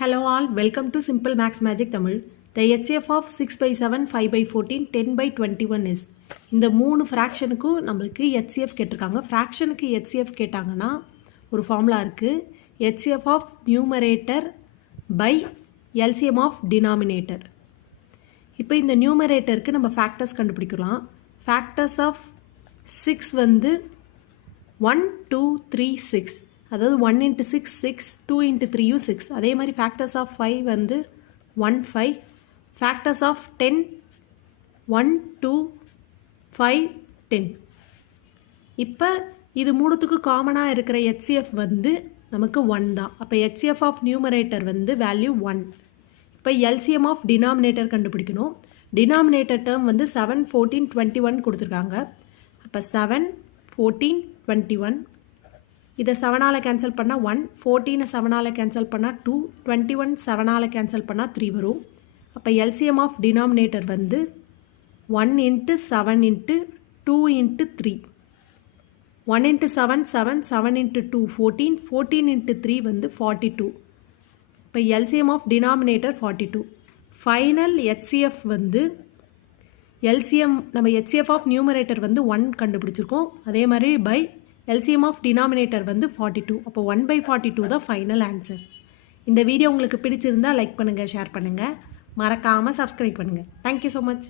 Hello all, welcome to Simple Max Magic Tamil. The HCF of 6 by 7, 5 by 14, 10 by 21 is. இந்த மூணு ஃப்ராக்ஷனுக்கும் நம்மளுக்கு HCF கேட்டிருக்காங்க. ஃப்ராக்ஷனுக்கு HCF கேட்டாங்கன்னா ஒரு ஃபார்முலா இருக்குது. HCF of numerator by LCM of denominator. இப்போ இந்த நியூமரேட்டருக்கு நம்ம ஃபேக்டர்ஸ் கண்டுபிடிக்கலாம். ஃபேக்டர்ஸ் ஆஃப் 6 வந்து 1, 2, 3, 6. அதாவது 1 into 6 6, 2 into 3 6. அதே மாதிரி ஃபேக்டர்ஸ் ஆஃப் 5 வந்து 1 5, ஃபேக்டர்ஸ் ஆஃப் 10 1 2 5 10. இப்போ இது மூணுத்துக்கு காமனாக இருக்கிற HCF வந்து நமக்கு 1 தான். அப்போ HCF ஆஃப் நியூமரேட்டர் வந்து வேல்யூ 1. இப்போ LCM ஆஃப் டினாமினேட்டர் கண்டுபிடிக்கணும். டினாமினேட்டர் டேர்ம் வந்து 7 14 21 கொடுத்துருக்காங்க. அப்போ 7 14 21. இதை 7ஆல் கேன்சல் பண்ணால் 1, 14 7ஆல் கேன்சல் பண்ணால் 2, 21 7ஆல் கேன்சல் பண்ணால் 3 வரும். அப்போ LCM ஆஃப் டினாமினேட்டர் வந்து 1 into 7 into 2 into 3. 1 into 7 7, 7 into 2 14, 14 into 3 வந்து 42. இப்போ LCM of denominator 42. Final HCF வந்து LCM நம்ம HCF ஆஃப் நியூமரேட்டர் வந்து 1 கண்டுபிடிச்சிருக்கோம். அதே மாதிரி பை LCM ஆஃப் டினாமினேட்டர் வந்து 42. அப்போ 1/42 தான் ஃபைனல் ஆன்சர். இந்த வீடியோ உங்களுக்கு பிடிச்சிருந்தால் லைக் பண்ணுங்கள், ஷேர் பண்ணுங்கள், மறக்காமல் சப்ஸ்கிரைப் பண்ணுங்கள். Thank you so much.